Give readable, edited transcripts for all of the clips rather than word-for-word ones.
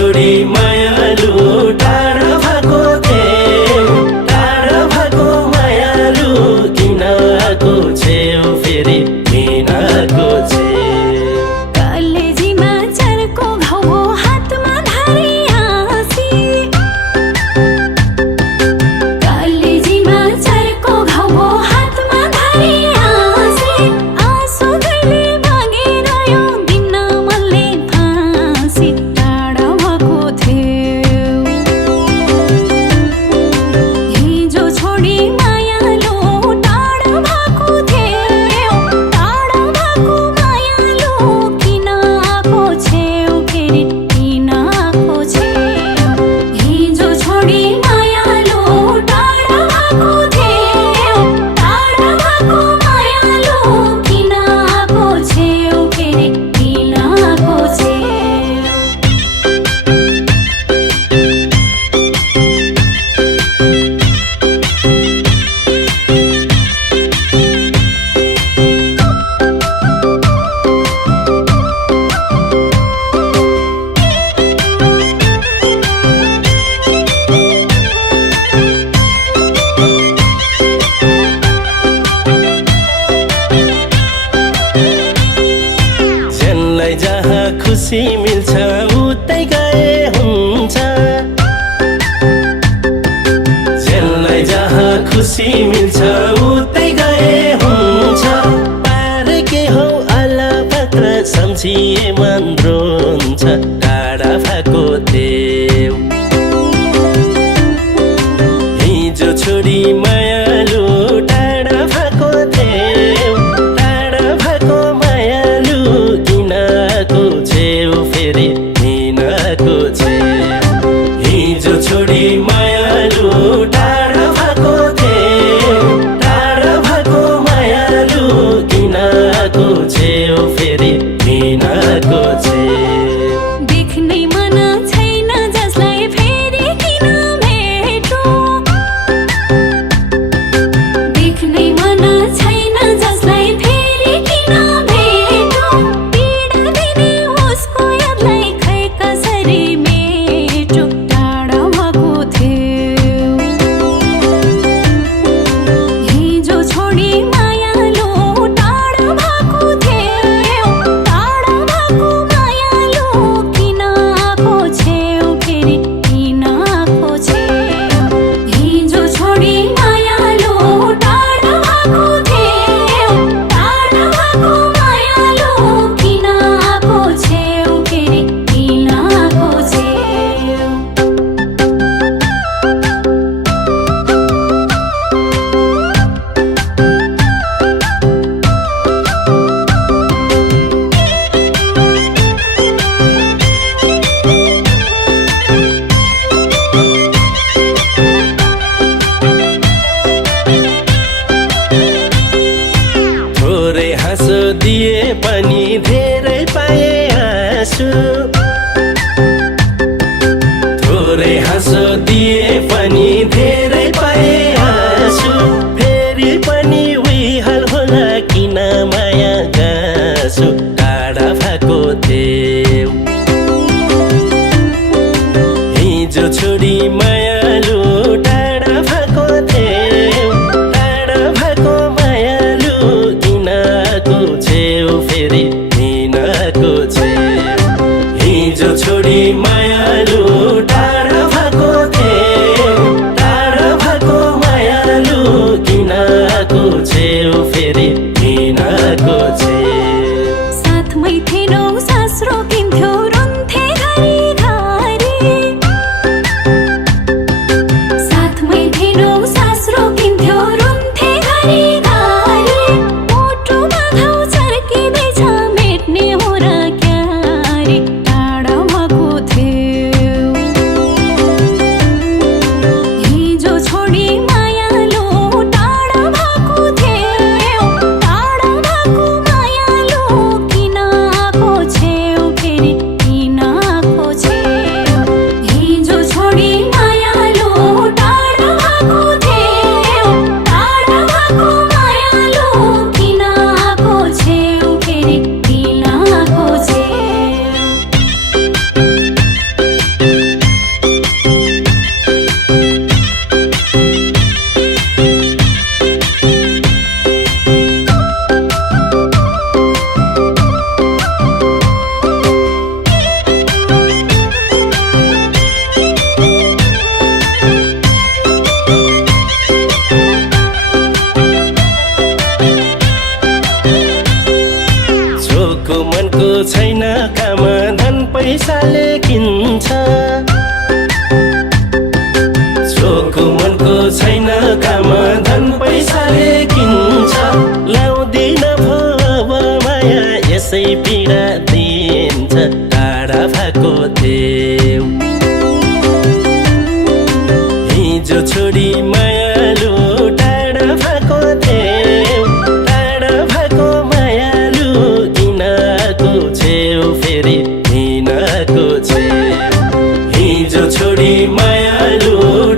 छोडी मायालु टाढा भएको थियौ, टाढा भएको मायालु किन आएको छेउ फेरि किन आएको छेउ। कलेजीमा चर्को घाउ हो हातमा धारी हाँसी, कलेजीमा चर्को घाउ हो हातमा धारी हाँसी, आँसु कहिले भागिरह्यो दिन मनले फाँसी टाढा भएको थियौ। हिजो छोडी मायालु टाढा भएको थियौ, टाढा भएको मायालु किन आएको छेउ फेरि किन आएको छेउ। हिजो छोडी मायालु टाढा भएको थियौ, टाढा भएको मायालु किन आएको छेउ फेरि किन आएको छेउ। जनलाई जहाँ खुसी मिल्छ उतै गए हुन्छ, जनलाई जहाँ खुसी मिल्छ उतै गए हुन्छ। पार के हो अलपत्र सम्झिए मन रोन्छ टाढा भएको थियौ। हिजो छोडी मायालु टाढा भएको थियौ, टाढा भएको मायालु किन आएको छेउ फेरि किन आएको छेउ। हिजो छोडी मायालु टाढा भएको थियौ, टाढा भएको मायालु किन आएको छेउ फेरि किन आएको छेउ। देख्नै मन छैन जसलाई फेरि किन भेटौँ, देख्नै मन छैन जसलाई फेरि किन भेटौँ। पीडा दिने उसको यादलाई खै कसरी मेटौँ टाढा भएको थियौ। हिजो छोडी मायालु टाढा भएको थियौ, टाढा भएको मायालु किन आएको छेउ फेरि किन आएको छेउ। हिजो छोडी मायालु टाढा भएको थियौ, टाढा भएको मायालु किन आएको छेउ फेरि किन आएको छेउ। थोरै हाँसो दिए पनि धेरै पाए आँसु, थोरै हाँसो दिए पनि धेरै पाए आँसु। फेरि पनि उही हाल होला किन माया गाँसु टाढा भएको थियौ। हिजो छोडी मायालु टाढा भएको थियौ, टाढा भएको मायालु किन आएको छेउ फेरि किन आएको छेउ। हिजो छोडी मायालु टाढा भएको थियौ, टाढा भएको मायालु किन आएको छेउ फेरि किन आएको छेउ। साथमै थिएनौ सास रोकिन्थ्यो रुन्थे घरिघरि, साथमै थिएनौ सास रोकिन्थ्यो रुन्थे घरिघरि। मुटुमा घाउ चर्किँदैछ मेट्ने हो र क्यारे टाढा भएको थियौ। पैसाले किन्छ जोको मनको छैन काम धन पैसाले किन्छ लाउँदिन भो अब माया यसै पीडा दिन्छ टाढा भएको देऊ हिजो छोडी मायालु टाढा भएको देऊ टाढा भएको मायालु किन आएको छेउ फेरि किन आएको छेउ हिजो छोडी मायालु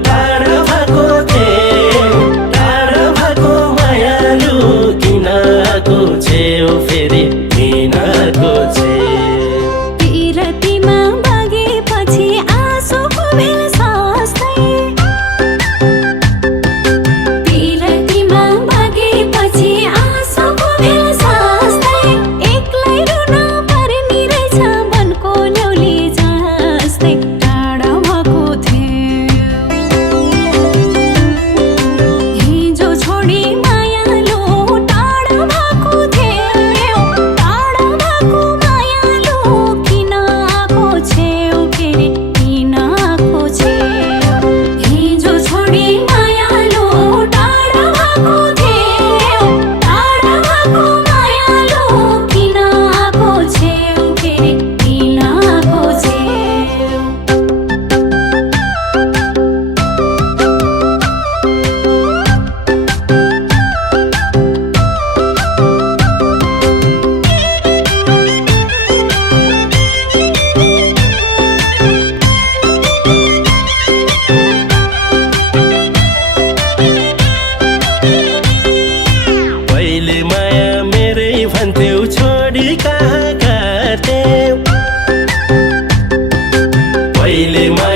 टाढा भएको देऊ टाढा भएको मायालु किन आएको छेउ फेरि किन आएको छेउ पिरतीमा बगेपछि आँसुको भेल सस्तै पिरतीमा बगेपछि आँसुको भेल सस्तै एक्लै रुन पर्ने रहेछ मनको न्याउली जस्तै टाढा भएको थियो हिजो छोडी मायालु टाढा भएको थियो टाढा भएको मायालु किन आएको छेउ फेरि किन आएको छेउ हिजो छोडी मायालु टाढा भएको थियो टाढा भएको मायालु किन आएको छेउ फेरि किन आएको छेउ पहिले माया मेरै भन्थ्यौ छोडी कहाँ गर्थ्यौ पहिले माया